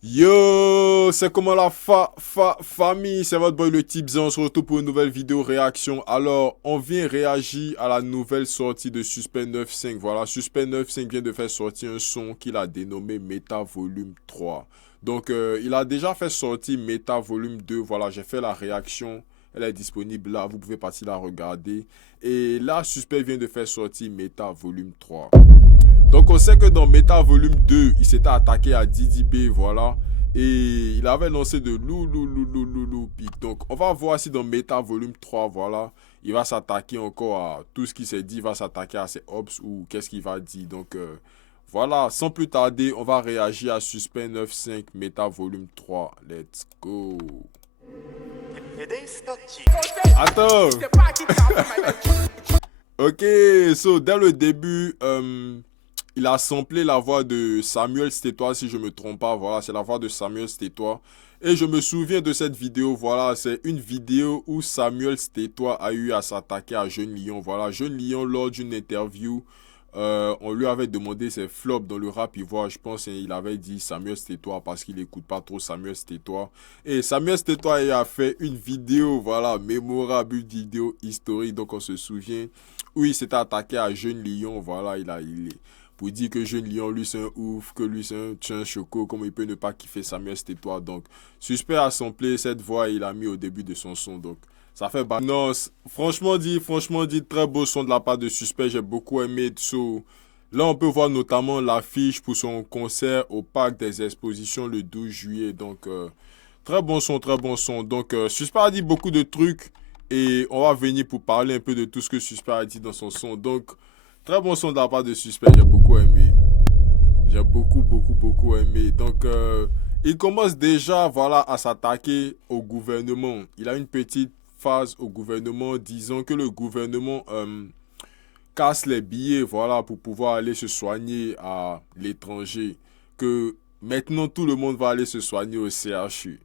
Yo, c'est comment la famille, c'est votre boy le Tipsy, on se retrouve pour une nouvelle vidéo réaction. Alors, on vient réagir à la nouvelle sortie de Suspect 95. Voilà, Suspect 95 vient de faire sortir un son qu'il a dénommé Meta Volume 3. Donc, il a déjà fait sortir Meta Volume 2. Voilà, j'ai fait la réaction. Elle est disponible là, vous pouvez partir la regarder. Et là, Suspect vient de faire sortir Meta Volume 3. Donc on sait que dans Meta Volume 2, il s'était attaqué à Didi B, voilà. Et il avait lancé de loup pic. Donc on va voir si dans Meta Volume 3, voilà, il va s'attaquer encore à tout ce qui s'est dit, il va s'attaquer à ses ops ou qu'est-ce qu'il va dire. Donc voilà, sans plus tarder, on va réagir à Suspect 95 Meta Volume 3. Let's go. Attends. Ok, so dès le début, il a samplé la voix de Samuel Stétois, si je ne me trompe pas. Voilà, c'est la voix de Samuel Stétois. Et je me souviens de cette vidéo. Voilà, c'est une vidéo où Samuel Stétois a eu à s'attaquer à Jeune Lion. Voilà, Jeune Lion, lors d'une interview, on lui avait demandé ses flops dans le rap ivoire. Je pense qu'il avait dit Samuel Stétois parce qu'il n'écoute pas trop Samuel Stétois. Et Samuel Stétois a fait une vidéo, voilà, mémorable, une vidéo historique. Donc on se souvient où il s'était attaqué à Jeune Lion. Voilà, pour dire que Jeune Lion, lui c'est un ouf, que lui c'est un choco, comme il peut ne pas kiffer Samuel Stétois. Donc, Suspect a samplé cette voix et il a mis au début de son son. Donc, ça fait bas. Non, franchement dit, très beau son de la part de Suspect. J'ai beaucoup aimé. So, là, on peut voir notamment l'affiche pour son concert au Parc des Expositions le 12 juillet. Donc, très bon son, très bon son. Donc, Suspect a dit beaucoup de trucs et on va venir pour parler un peu de tout ce que Suspect a dit dans son son. Donc, très bon son de la part de Suspect, j'ai beaucoup aimé. J'ai beaucoup aimé. Donc, il commence déjà, voilà, à s'attaquer au gouvernement. Il a une petite phase au gouvernement, disant que le gouvernement casse les billets, voilà, pour pouvoir aller se soigner à l'étranger. Que maintenant, tout le monde va aller se soigner au CHU.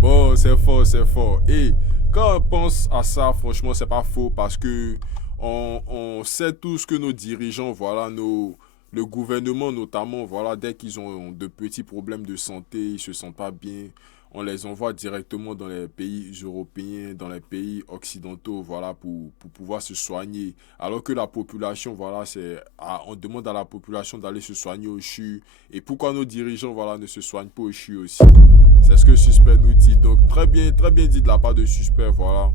Bon, c'est fort, c'est fort. Et quand on pense à ça, franchement, c'est pas faux parce que on sait tous que nos dirigeants, voilà, le gouvernement notamment, voilà, dès qu'ils ont de petits problèmes de santé, ils se sentent pas bien, on les envoie directement dans les pays européens, dans les pays occidentaux, voilà, pour pouvoir se soigner. Alors que la population, voilà, on demande à la population d'aller se soigner au CHU. Et pourquoi nos dirigeants, voilà, ne se soignent pas au CHU aussi? C'est ce que Suspect nous dit. Donc, très bien dit de la part de Suspect, voilà.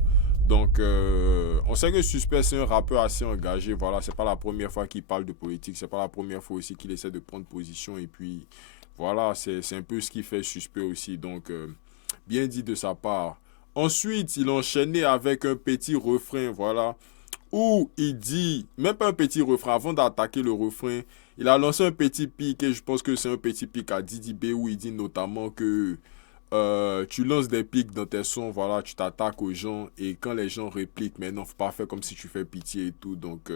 Donc, on sait que Suspect, c'est un rappeur assez engagé. Voilà, c'est pas la première fois qu'il parle de politique. C'est pas la première fois aussi qu'il essaie de prendre position. Et puis, voilà, c'est un peu ce qui fait Suspect aussi. Donc, bien dit de sa part. Ensuite, il enchaînait avec un petit refrain, voilà, où il dit, même pas un petit refrain, avant d'attaquer le refrain, il a lancé un petit pic, et je pense que c'est un petit pic à Didi B, où il dit notamment que tu lances des pics dans tes sons, voilà, tu t'attaques aux gens, et quand les gens répliquent, mais non, faut pas faire comme si tu fais pitié et tout, donc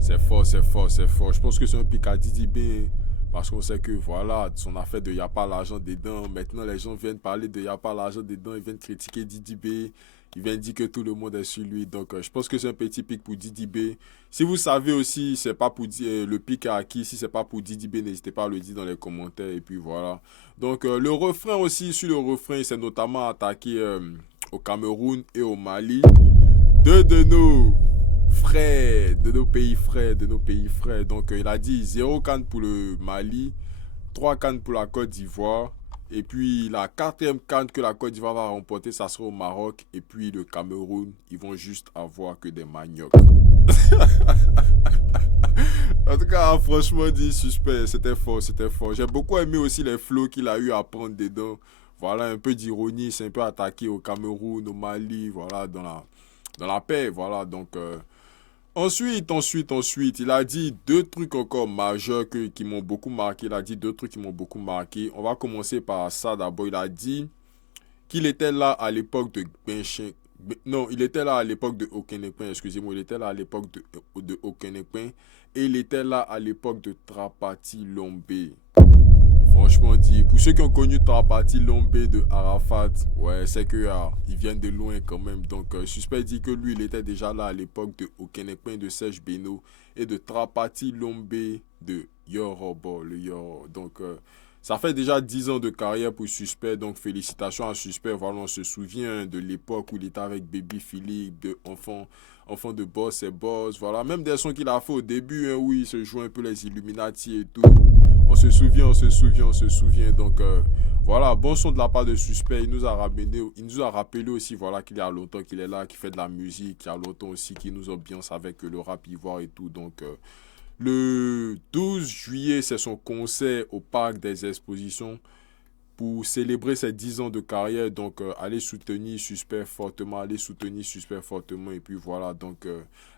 c'est fort, c'est fort, c'est fort. Je pense que c'est un pic à Didi B, hein, parce qu'on sait que voilà, son affaire de y'a pas l'argent dedans. Maintenant, les gens viennent parler de y'a pas l'argent dedans, ils viennent critiquer Didi B, ils viennent dire que tout le monde est sur lui. Donc, je pense que c'est un petit pic pour Didi B. Si vous savez aussi, c'est pas pour le pic à qui, si c'est pas pour Didi B, n'hésitez pas à le dire dans les commentaires. Et puis voilà. Donc, le refrain aussi, sur le refrain, il s'est notamment attaqué au Cameroun et au Mali. Deux de nos frères, de nos pays frères, de nos pays frères. Donc il a dit 0 canne pour le Mali, 3 cannes pour la Côte d'Ivoire. Et puis la quatrième canne que la Côte d'Ivoire va remporter, ça sera au Maroc. Et puis le Cameroun, ils vont juste avoir que des maniocs. En tout cas, franchement dit, Suspect, c'était fort, c'était fort. J'ai beaucoup aimé aussi les flows qu'il a eu à prendre dedans. Voilà, un peu d'ironie, c'est un peu attaqué au Cameroun, au Mali, voilà, dans la paix, voilà. Donc, ensuite, il a dit deux trucs encore majeurs qui m'ont beaucoup marqué. Il a dit deux trucs qui m'ont beaucoup marqué. On va commencer par ça d'abord. Il a dit qu'il était là à l'époque de Benchin. Non, il était là à l'époque de Okenekpen, excusez-moi. Il était là à l'époque de Okenekpen. Et il était là à l'époque de Trapati Lombe. Franchement dit, pour ceux qui ont connu Trapati Lombe de Arafat, ouais, c'est que ils viennent de loin quand même. Donc, Suspect dit que lui, il était déjà là à l'époque de Okenekpen de Serge Beno et de Trapati Lombe de Yorobo, le Yoro. Donc, ça fait déjà 10 ans de carrière pour Suspect, donc félicitations à Suspect. Voilà, on se souvient de l'époque où il était avec Baby Philippe, de enfant de Boss et Boss. Voilà, même des sons qu'il a fait au début, hein, où il se jouait un peu les Illuminati et tout. On se souvient, on se souvient, on se souvient. Donc, voilà, bon son de la part de Suspect. Il nous a rappelé aussi, voilà, qu'il y a longtemps qu'il est là, qu'il fait de la musique, qu'il y a longtemps aussi qu'il nous ambiance avec le rap ivoire et tout. Donc, le 12 juillet, c'est son concert au Parc des Expositions pour célébrer ses 10 ans de carrière. Donc, allez soutenir Suspect fortement, allez soutenir Suspect fortement. Et puis voilà, donc,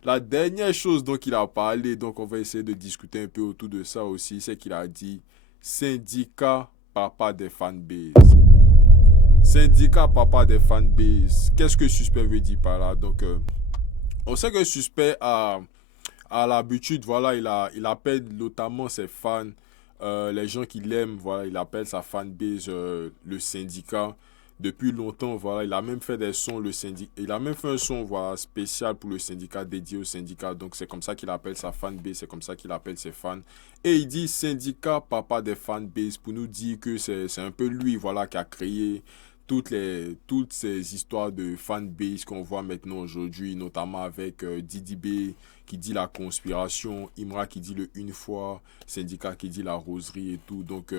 la dernière chose dont il a parlé, donc on va essayer de discuter un peu autour de ça aussi, c'est qu'il a dit syndicat papa des fanbases. Syndicat papa des fanbases. Qu'est-ce que Suspect veut dire par là? Donc, on sait que Suspect a l'habitude, voilà, il appelle notamment ses fans, les gens qui l'aiment, voilà, il appelle sa fanbase le syndicat. Depuis longtemps, voilà, il a même fait des sons, il a même fait un son, voilà, spécial pour le syndicat, dédié au syndicat. Donc c'est comme ça qu'il appelle sa fanbase, c'est comme ça qu'il appelle ses fans. Et il dit syndicat, papa des fanbases, pour nous dire que c'est un peu lui, voilà, qui a créé toutes ces histoires de fanbase qu'on voit maintenant aujourd'hui, notamment avec Didi B qui dit la conspiration, Imra qui dit le une fois, Syndicat qui dit la roseraie et tout. Donc,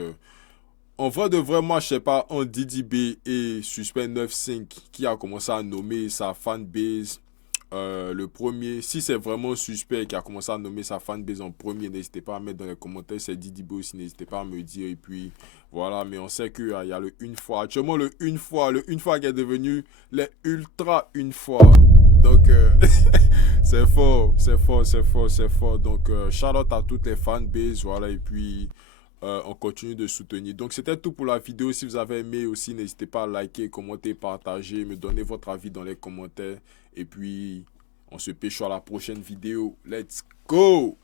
en vrai de vrai, moi, je sais pas, en Didi B et Suspect 95 qui a commencé à nommer sa fanbase. Le premier, si c'est vraiment Suspect qui a commencé à nommer sa fanbase en premier, n'hésitez pas à mettre dans les commentaires. C'est Didi B aussi, n'hésitez pas à me dire. Et puis voilà, mais on sait qu'il y a le une fois. Actuellement, le une fois qui est devenu les ultra une fois. Donc, c'est fort, c'est fort, c'est fort, c'est fort. Donc, shout out à toutes les fanbases, voilà, et puis on continue de soutenir. Donc, c'était tout pour la vidéo. Si vous avez aimé aussi, n'hésitez pas à liker, commenter, partager, me donner votre avis dans les commentaires. Et puis, on se pêche à la prochaine vidéo. Let's go!